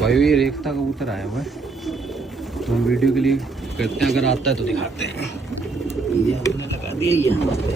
भाई ये रेखता कबूतर आया हुआ है, तो हम वीडियो के लिए करते हैं, अगर आता है तो दिखाते हैं। ये हमने लगा दिया यहाँ पे।